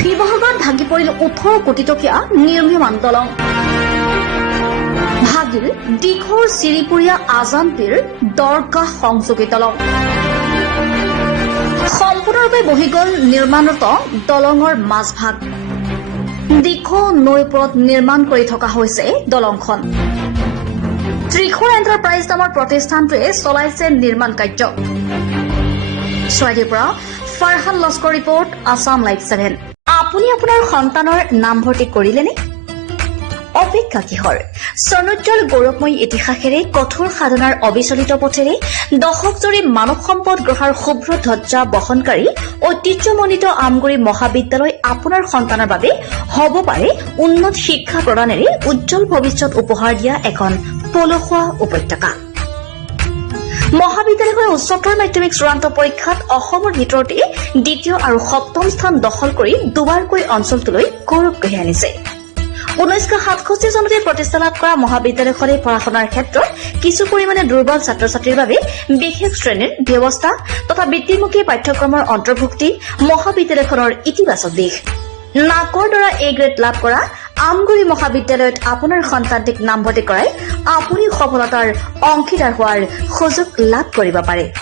শিৱসাগৰত ভাগি পৰিল 18 কোটি টকীয়া নিৰ্মীয়মান দলং। ভাগিল দিখৌৰ চিৰিপুৰীয়া আজানপীৰ দৰগাহ সংযোগী দলং। সম্পূৰ্ণৰূপে বহি গ'ল নিৰ্মাণৰত দলঙৰ মাজভাগ। দিখৌ নৈৰ ওপৰত নিৰ্মাণ কৰি থকা হৈছে দলংখন। ত্ৰিশূৰ এণ্টাৰপ্ৰাইজ নামৰ প্ৰতিষ্ঠানটোৱে চলাইছে নিৰ্মাণ কাৰ্য। চৰাইদেউৰ পৰা ফাৰহান লস্কৰ ৰিপৰ্ট, আছাম লাইভ 7। আপুনি আপোনাৰ সন্তানৰ নামভৰ্তি কৰিলেনে? অপেক্ষা কিহৰ? স্বৰ্ণোজ্জ্বল গৌৰৱময়ী ইতিহাসেৰে কঠোৰ সাধনাৰ অবিচলিত পথেৰে দশকজুৰি মানৱ সম্পদ গঢ়াৰ শুভ্ৰ ধ্বজা বহনকাৰী ঐতিহ্যমণ্ডিত আমগুৰি মহাবিদ্যালয় আপোনাৰ সন্তানৰ বাবে হ'ব পাৰে উন্নত শিক্ষা প্ৰদানেৰে উজ্জ্বল ভৱিষ্যত উপহাৰ দিয়া এখন পলসুৱা উপত্যকা। মহাবিদ্যালয়খনে উচ্চতৰ মাধ্যমিক চূড়ান্ত পৰীক্ষাত অসমৰ ভিতৰতে দ্বিতীয় আৰু সপ্তম স্থান দখল কৰি দুবাৰকৈ অঞ্চলটোলৈ গৌৰৱ কঢ়িয়াই আনিছে। 1967 চনতে প্ৰতিষ্ঠা লাভ কৰা মহাবিদ্যালয়খনে পঢ়া-শুনাৰ ক্ষেত্ৰত কিছু পৰিমাণে দুৰ্বল ছাত্ৰ-ছাত্ৰীৰ বাবে বিশেষ শ্ৰেণীৰ ব্যৱস্থা তথা বৃত্তিমুখী পাঠ্যক্ৰমৰ অন্তৰ্ভুক্তি মহাবিদ্যালয়খনৰ ইতিবাচক দিশ। নাকৰ দ্বাৰা এ গ্ৰেড লাভ কৰা আমগুৰি মহাবিদ্যালয়ত আপোনাৰ সন্তানটিক নামভৰ্তি কৰাই আপুনি সফলতাৰ অংশীদাৰ হোৱাৰ সুযোগ লাভ কৰিব পাৰে।